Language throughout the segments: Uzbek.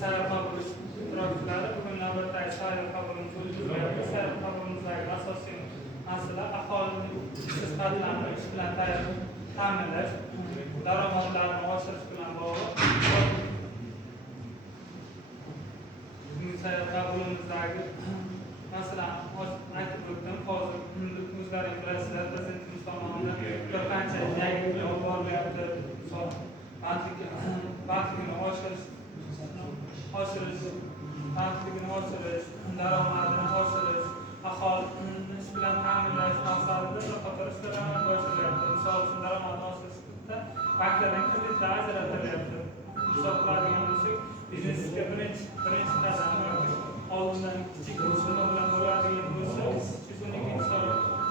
sayyor qabul ishtirokchilari, bugun navbatdagi sayyor qabulimiz o'tkaziladi. Sayyor qabulimizdagi asosiy masala aholining sifatlarini ish bilan ta'minlash, daromadlarini oshirish bilan bog'liq. Bugun sayyor qabulimizdagi masalani aytib o'tdim. Hozir o'zlaringiz bilasizlar, prezidentimiz tomonidan bir qancha yangiliklar olib borilyapti. Bandligini oshirish, daromadini oshirish, aholini ish bilan ta'minlash maqsadida bir qator ishlar amalga oshirilyapti. Misol uchun daromadni oshirishda banklardan kreditlar ajratilyapti. Hisobladigan bo'lsak, biznesga birinchi qadam oldindan kichik summa bilan bo'ladigan bo'lsa, 312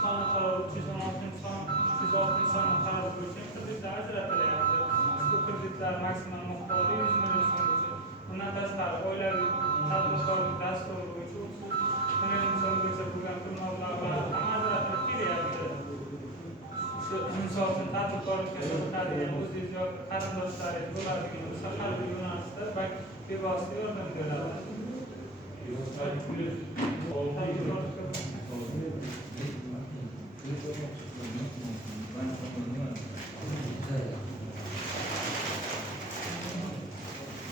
soni qaror, 316 son, 306 soni qaror bo'yicha kreditlar ajratilyapti. Bu kreditlar maksimal miqdori 100 million so'm bo'lsa, bundan tashqari oilaviy tadbirkorlik dasturi bo'yicha 30 million so'mgacha bo'lgan pul mablag'lari ham ajratilib kelyapti. Misol uchun tadbirkorlikka qiziqadigan o'zingiz yoki qarindoshlaringiz bo'ladigan bo'lsa, har bir yo'nalishda bank bevosita yordam beradi.